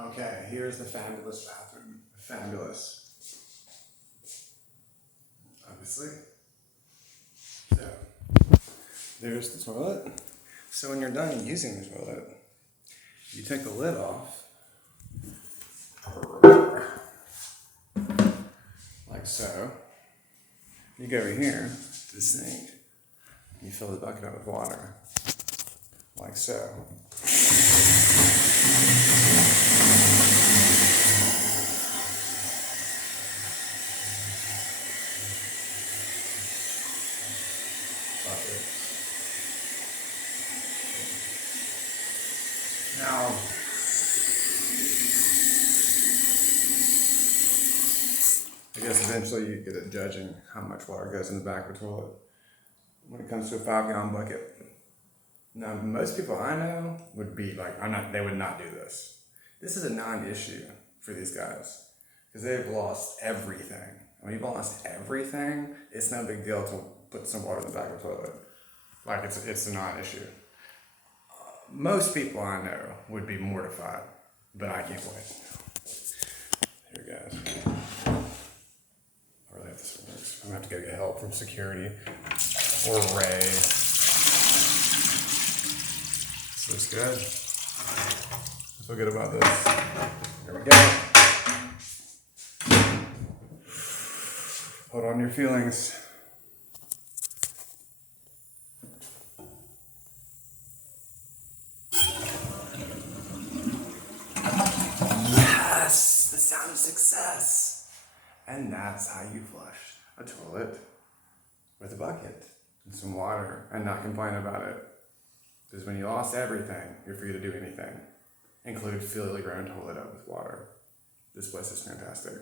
Okay, here's the fabulous bathroom. Fabulous. Obviously. So, there's the toilet. So when you're done using the toilet, you take the lid off. Like so. You go over here to the sink. You fill the bucket up with water. Like so. Now, I guess eventually you get at judging how much water goes in the back of a toilet when it comes to a 5-gallon bucket. Now, most people I know would be like, they would not do this. This is a non-issue for these guys because they've lost everything. When you've lost everything, it's no big deal to put some water in the back of a toilet. Like it's a non-issue. Most people I know would be mortified, but I can't wait. Here, guys. I really hope this works. I'm gonna have to go get help from security or Ray. This looks good. I feel good about this. Here we go. Hold on to your feelings. Yes! The sound of success! And that's how you flush a toilet with a bucket and some water and not complain about it. Because when you lost everything, you're free to do anything. Include fill your own toilet up with water. This place is fantastic.